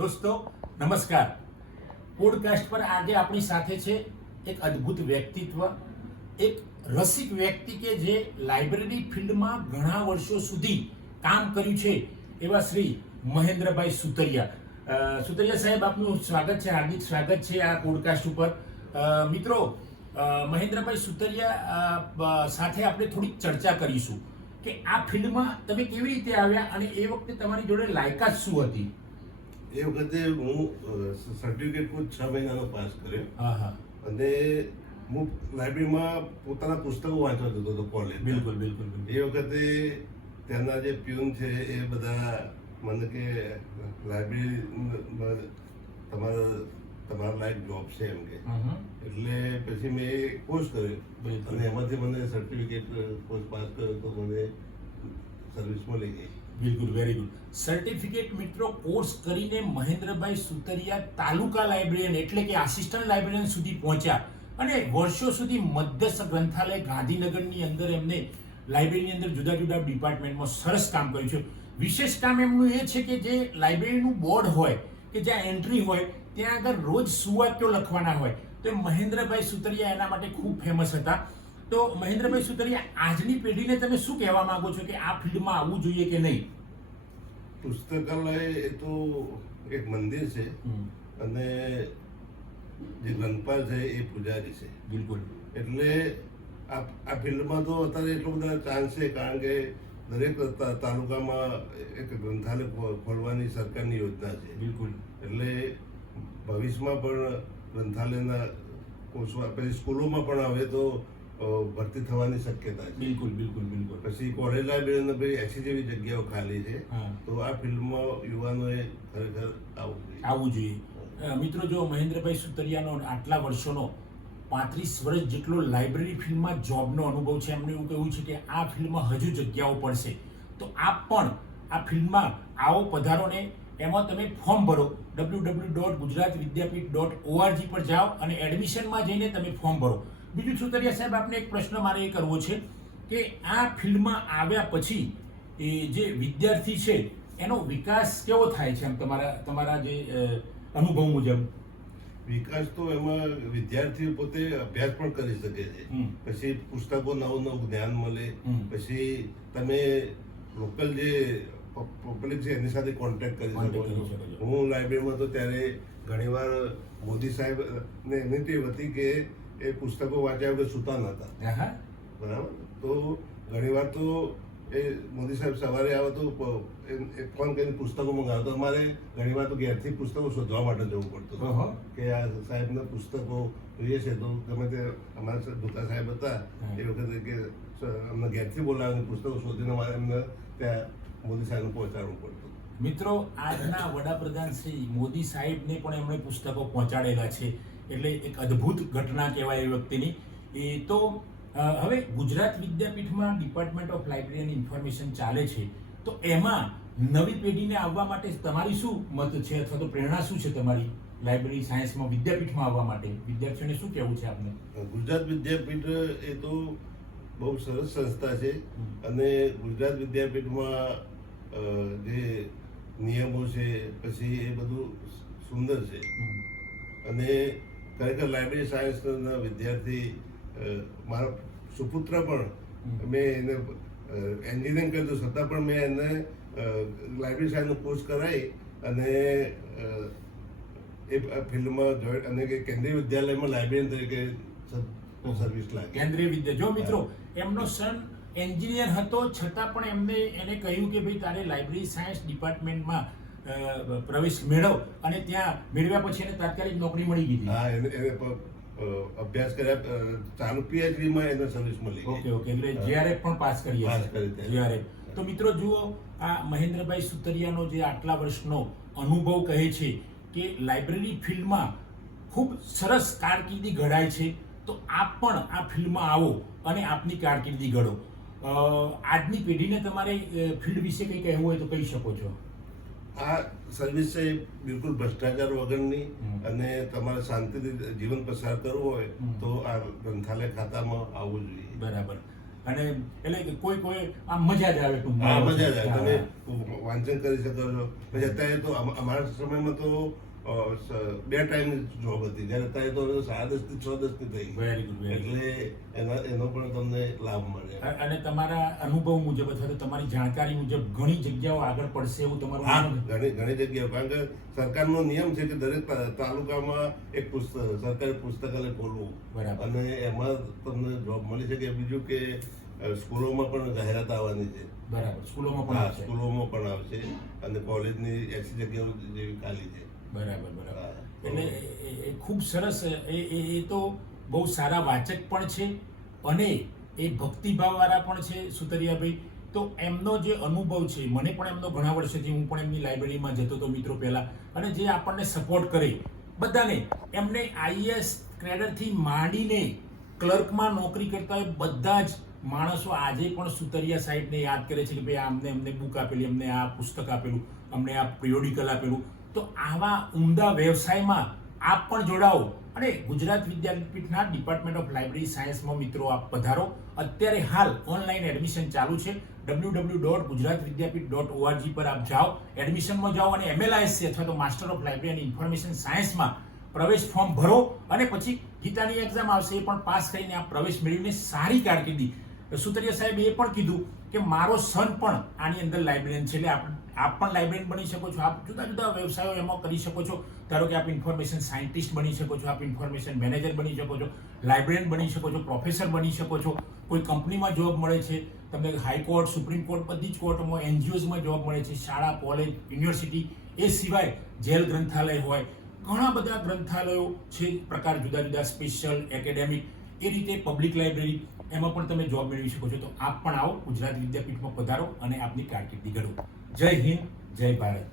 દોસ્તો નમસ્કાર. પોડકાસ્ટ પર આજે આપણી સાથે છે એક અદ્ભુત વ્યક્તિત્વ, એક રસિક વ્યક્તિ કે જે લાઇબ્રેરી ફિલ્ડમાં ઘણા વર્ષો સુધી કામ કર્યું છે એવા શ્રી મહેન્દ્રભાઈ સુતરિયા. સુતરિયા સાહેબ, આપનું સ્વાગત છે, હાર્દિક સ્વાગત છે આ પોડકાસ્ટ ઉપર. મિત્રો, મહેન્દ્રભાઈ સુતરિયા સાથે આપણે થોડીક ચર્ચા કરીશું કે આ ફિલ્ડમાં તમે કેવી રીતે આવ્યા અને એ વખતે તમારી જોડે લાયકાત શું હતી. એ વખતે હું સર્ટિફિકેટ 6 મહિનાનો પાસ કર્યો. હા હા, અને હું લાઇબ્રેરીમાં પોતાના પુસ્તકો વાંચવા જતો હતો કોલેજ. બિલકુલ બિલકુલ. એ વખતે ત્યાંના જે પ્યુન છે એ બધા મને કે લાઇબ્રેરી તમારા લાયક જોબ છે એમ કે. એટલે પછી મેં એ કોર્સ કર્યો અને એમાંથી મને સર્ટિફિકેટ કોર્સ પાસ કર્યો તો મને સર્વિસ મળી ગઈ. બિલકુલ, વેરી ગુડ. સર્ટિફિકેટ મિત્રો કોર્સ કરીને મહેન્દ્રભાઈ સુતરિયા તાલુકા લાઇબ્રેરિયન એટલે કે આસિસ્ટન્ટ લાઇબ્રેરિયન સુધી પહોંચ્યા અને વર્ષો સુધી મધ્યસ્થ ગ્રંથાલય ગાંધીનગરની અંદર એમને લાઇબ્રેરીની અંદર જુદા જુદા ડિપાર્ટમેન્ટમાં સરસ કામ કર્યું છે. વિશેષ કામ એમનું એ છે કે જે લાઇબ્રેરીનું બોર્ડ હોય કે જ્યાં એન્ટ્રી હોય ત્યાં આગળ રોજ સુવાક્યો લખવાના હોય તો મહેન્દ્રભાઈ સુતરિયા એના માટે ખૂબ ફેમસ હતા. તો મહેન્દ્રભાઈ સુતરિયા, આજની પેઢીને તમે શું કહેવા માંગો છો કે આ ફિલ્ડમાં આવવું જોઈએ કે નહીં? પુસ્તકાલય એ તો એક મંદિર છે અને જે ગ્રંથપાલ છે એ પૂજારી છે. બિલકુલ. એટલે આ ફિલ્ડમાં તો અત્યારે એટલો બધા ચાન્સ છે, કારણ કે દરેક તાલુકામાં એક ગ્રંથાલય ખોલવાની સરકારની યોજના છે. બિલકુલ. એટલે ભવિષ્યમાં પણ ગ્રંથાલયના કોર્સ પછી સ્કૂલોમાં પણ હવે તો ભરતી થવાની શક્યતા છે. બિલકુલ બિલકુલ બિલકુલ. પછી કોલેજ લાઇબ્રેરીને ભાઈ 80 જેવી જગ્યાઓ ખાલી છે. તો આ ફિલ્ડમાં યુવાનોએ ખરેખર આવવું જોઈએ. મિત્રો, જો મહેન્દ્રભાઈ સુતરિયાનો આટલા વર્ષોનો 35 વર્ષ જેટલો લાઇબ્રેરી ફિલ્ડમાં જોબનો અનુભવ છે, એમને એવું કહેવું છે કે આ ફિલ્ડમાં હજુ જગ્યાઓ પડશે. તો આપ પણ આ ફિલ્ડમાં આવો, પધારો ને એમાં તમે ફોર્મ ભરો. www.gujaratvidyapith.org પર જાઓ અને એડમિશનમાં જઈને તમે ફોર્મ ભરો. બીજું, સુતરિયા સાહેબ, આપને એક પ્રશ્ન મારે એ કરવો છે કે આ ફિલ્ડમાં આવ્યા પછી એ જે વિદ્યાર્થી છે એનો વિકાસ કેવો થાય છે? એમ તમારા જે અનુભવ મુજબ વિકાસ તો એમાં વિદ્યાર્થીઓ પોતે અભ્યાસ પણ કરી શકે છે. પછી પુસ્તકો નવું જ્ઞાન મળે. પછી તમે લોકલ જે પબ્લિક છે એની સાથે કોન્ટેક્ટ કરી શકો છો. હું લાઇબ્રેરીમાં તો ત્યારે ઘણીવાર મોદી સાહેબ ને એની ટેવ હતી કે એ પુસ્તકો વાંચ્યા વગર સૂતા નહોતા. બરાબર. તો ઘણીવાર તો એ મોદી સાહેબ સવારે આવે તો ફોન કરીને પુસ્તકો મંગાવતો. અમારે ઘણીવાર તો ઘેરથી પુસ્તકો શોધવા માટે જવું પડતું કે આ સાહેબના પુસ્તકો જોઈએ છે. તો ગમે તે અમારા દુકા સાહેબ હતા એ વખતે કે અમને ઘેરથી બોલાવીને પુસ્તકો શોધીને અમારે એમને ત્યાં મોદી સાહેબને પહોંચાડવું પડતું. મિત્રો, આજના વડાપ્રધાન શ્રી મોદી સાહેબને પણ એમણે પુસ્તકો પહોંચાડેલા છે, એટલે એક અદ્ભુત ઘટના કહેવાય એ વ્યક્તિની. એ તો હવે ગુજરાત વિદ્યાપીઠમાં department of library and information ચાલે છે, તો એમાં નવી પેઢીને આવવા માટે તમારી શું મત છે અથવા તો પ્રેરણા શું છે તમારી? લાઇબ્રેરી સાયન્સમાં વિદ્યાપીઠમાં આવવા માટે વિદ્યાર્થીઓને શું કહેવું છે આપને? ગુજરાત વિદ્યાપીઠ એ તો બહુ સરસ સંસ્થા છે અને ગુજરાત વિદ્યાપીઠમાં જે નિયમો છે પછી એ બધું સુંદર છે. અને ખરેખર લાઇબ્રેરી સાયન્સના વિદ્યાર્થી મારા સુપુત્ર પણ મેં એને એન્જિનિયરિંગ કર્યું છતાં પણ મેં એને લાઇબ્રેરી સાયન્સનો કોર્સ કરાવી અને એ ફિલ્ડમાં જોઈન અને કેન્દ્રીય વિદ્યાલયમાં લાઇબ્રેરિયન તરીકે સર્વિસ લાગી. કેન્દ્રીય વિદ્યા, જો મિત્રો, એમનો સન એન્જિનિયર હતો છતાં પણ એને કહ્યું કે ભાઈ તારે લાઇબ્રેરી સાયન્સ ડિપાર્ટમેન્ટમાં પ્રવેશ મેળવ અને ત્યાં મેળવ્યા પછી એને તાત્કાલિક નોકરી મળી ગઈ. હા, એને અભ્યાસ કર્યા ચાલુ પીએચડીમાં એને સર્વિસ મળી. ઓકે. એટલે જ્યારે પણ પાસ કરી જ્યારે. તો મિત્રો જુઓ, આ મહેન્દ્રભાઈ સુતરિયાનો જે આટલા વર્ષનો અનુભવ કહે છે કે લાઇબ્રેરી ફિલ્ડમાં ખૂબ સરસ કારકિર્દી ઘડાય છે. તો આપ પણ આ ફિલ્ડમાં આવો અને આપની કારકિર્દી ઘડો. આજની પેઢીને તમારે ફિલ્ડ વિશે કંઈ કહેવું હોય તો કહી શકો છો. આ સર્વિસ છે બિલકુલ ભ્રષ્ટાચાર વગરની અને તમારે શાંતિથી જીવન પસાર કરવું હોય તો આ ગ્રંથાલય ખાતામાં આવવું જોઈએ. બરાબર. અને એટલે કે કોઈ આમ મજા જ આવે ટૂંકમાં. હા, મજા જ આવે. હા. તમે વાંચન કરી શકો છો. પછી અત્યારે તો અમારા સમયમાં તો 2 ટાઈમ જોબ હતી, જ્યારે અત્યારે તો 10:30 થી 6:10 ની થઈ ગઈ. Very good, very good. એટલે એનો પણ તમને લાભ મળે. અને તમારા અનુભવ મુજબ અથવા તો તમારી જાણકારી મુજબ ઘણી જગ્યાઓ આગળ પડશે એવું તમારું હા, માનવું છે? ઘણી જગ્યાઓ, કારણ કે સરકારનો નિયમ છે કે દરેક તાલુકામાં એક સરકારી પુસ્તકાલય ખોલવું. બરાબર. અને એમાં તમને જોબ મળી શકે. બીજું કે સ્કૂલોમાં પણ જાહેરાત આવવાની છે. બરાબર, સ્કૂલોમાં પણ હા, આવશે. સ્કૂલોમાં પણ આવશે અને કોલેજની 80 જગ્યાઓ જેવી ખાલી છે. બરાબર બરાબર. હા. એટલે એ ખૂબ સરસ. એ તો બહુ સારા વાચક પણ છે અને એ ભક્તિભાવવાળા પણ છે સુતરિયાભાઈ. તો એમનો જે અનુભવ છે, મને પણ એમનો ઘણા વર્ષોથી, હું પણ એમની લાઇબ્રેરીમાં જતો હતો મિત્રો પહેલા, અને જે આપણને સપોર્ટ કરે બધાને, એમને આઈએએસ કેડરથી માંડીને ક્લર્કમાં નોકરી કરતા હોય બધા જ માણસો આજે પણ સુતરિયા સાહેબને યાદ કરે છે કે ભાઈ અમને બુક આપેલી, અમને આ પુસ્તક આપેલું, અમને આ પિરિયોડિકલ આપેલું. તો આવા ઉમદા વ્યવસાયમાં આપ પણ જોડાઓ અને ગુજરાત વિદ્યાપીઠના ડિપાર્ટમેન્ટ ઓફ લાઇબ્રેરી સાયન્સમાં મિત્રો આપ પધારો. અત્યારે હાલ ઓનલાઈન એડમિશન ચાલુ છે. www.gujaratvidyapith.org પર આપ જાઓ, એડમિશનમાં જાઓ અને MLISC અથવા તો master of library and information સાયન્સમાં પ્રવેશ ફોર્મ ભરો અને પછી ગીતાની એક્ઝામ આવશે, એ પણ પાસ કરીને આપ પ્રવેશ મેળવીને સારી કારકિર્દી. સુતરિયા સાહેબે એ પણ કીધું કે મારો સન પણ આની અંદર લાઇબ્રેરિયન છે, એટલે આપ પણ લાઇબ્રેરિયન બની શકો છો. આપ જુદા જુદા વ્યવસાયો એમાં કરી શકો છો. ધારો કે આપ ઇન્ફોર્મેશન સાયન્ટિસ્ટ બની શકો છો, આપ ઇન્ફોર્મેશન મેનેજર બની શકો છો, લાઇબ્રેરિયન બની શકો છો, પ્રોફેસર બની શકો છો. કોઈ કંપનીમાં જોબ મળે છે તમને, હાઈકોર્ટ, સુપ્રીમ કોર્ટ, બધી જ કોર્ટમાં, NGOsમાં જોબ મળે છે, શાળા, કોલેજ, યુનિવર્સિટી. એ સિવાય જેલ ગ્રંથાલય હોય, ઘણા બધા ગ્રંથાલયો છે, પ્રકાર જુદા જુદા, સ્પેશિયલ, એકેડેમિક, એ રીતે પબ્લિક લાઇબ્રેરી, એમાં પણ તમે જોબ મેળવી શકો છો. તો આપ પણ આવો, ગુજરાત વિદ્યાપીઠમાં પધારો અને આપની કારકિર્દી ઘડો. જય હિન્દ, જય ભારત.